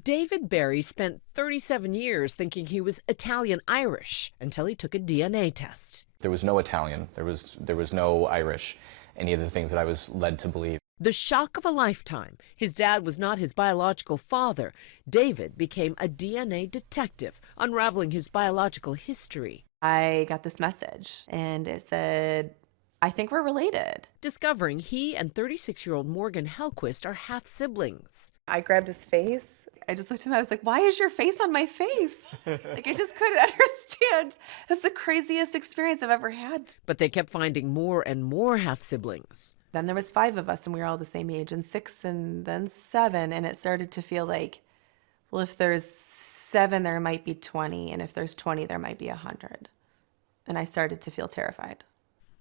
David Barry spent 37 years thinking he was Italian-Irish until he took a DNA test. There was no Italian, there was no Irish, any of the things that I was led to believe. The shock of a lifetime. His dad was not his biological father. David became a DNA detective, unraveling his biological history. I got this message, and it said, I think we're related. Discovering he and 36-year-old Morgan Hellquist are half-siblings. I grabbed his face. I just looked at him. I was like, why is your face on my face? Like, I just couldn't understand. It was the craziest experience I've ever had. But they kept finding more and more half-siblings. Then there was 5 of us, and we were all the same age, and 6 and then 7. And it started to feel like, well, if there's 7, there might be 20. And if there's 20, there might be 100. And I started to feel terrified.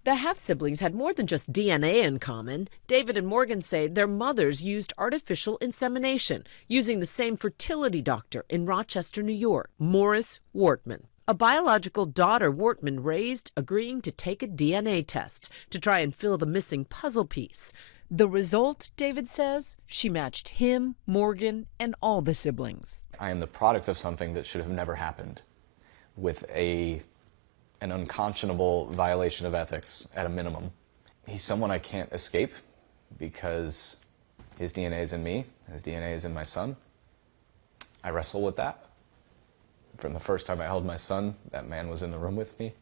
The half-siblings had more than just DNA in common. David and Morgan say their mothers used artificial insemination, using the same fertility doctor in Rochester, New York, Morris Wortman. A biological daughter Wortman raised, agreeing to take a DNA test to try and fill the missing puzzle piece. The result, David says, she matched him, Morgan, and all the siblings. I am the product of something that should have never happened, with an unconscionable violation of ethics at a minimum. He's someone I can't escape because his DNA is in me, his DNA is in my son. I wrestle with that. From the first time I held my son, that man was in the room with me.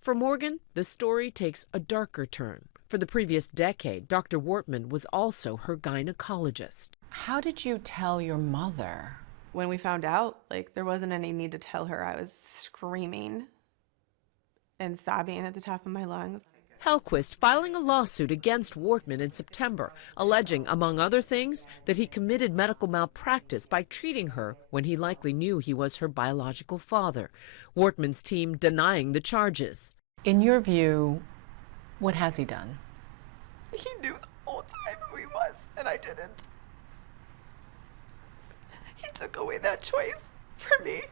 For Morgan, the story takes a darker turn. For the previous decade, Dr. Wortman was also her gynecologist. How did you tell your mother? When we found out, like, there wasn't any need to tell her. I was screaming and sobbing at the top of my lungs. Hellquist filing a lawsuit against Wortman in September, alleging, among other things, that he committed medical malpractice by treating her when he likely knew he was her biological father. Wortman's team denying the charges. In your view, what has he done? He knew the whole time who he was, and I didn't. He took away that choice for me.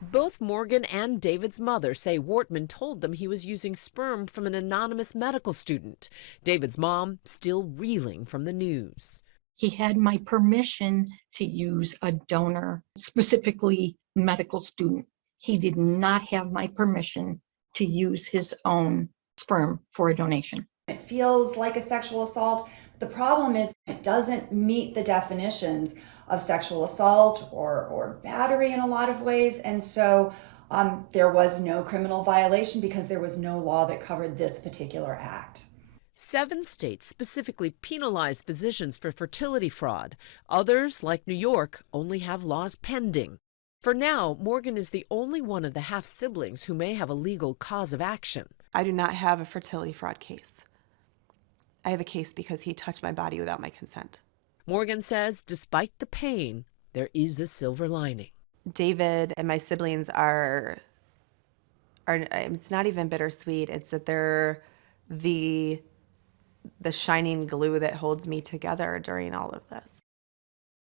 Both Morgan and David's mother say Wortman told them he was using sperm from an anonymous medical student. David's mom still reeling from the news. He had my permission to use a donor, specifically medical student. He did not have my permission to use his own sperm for a donation. It feels like a sexual assault. The problem is it doesn't meet the definitions of sexual assault or battery in a lot of ways. And so there was no criminal violation because there was no law that covered this particular act. 7 states specifically penalize physicians for fertility fraud. Others, like New York, only have laws pending. For now, Morgan is the only one of the half-siblings who may have a legal cause of action. I do not have a fertility fraud case. I have a case because he touched my body without my consent. Morgan says, despite the pain, there is a silver lining. David and my siblings are it's not even bittersweet. It's that they're the shining glue that holds me together during all of this.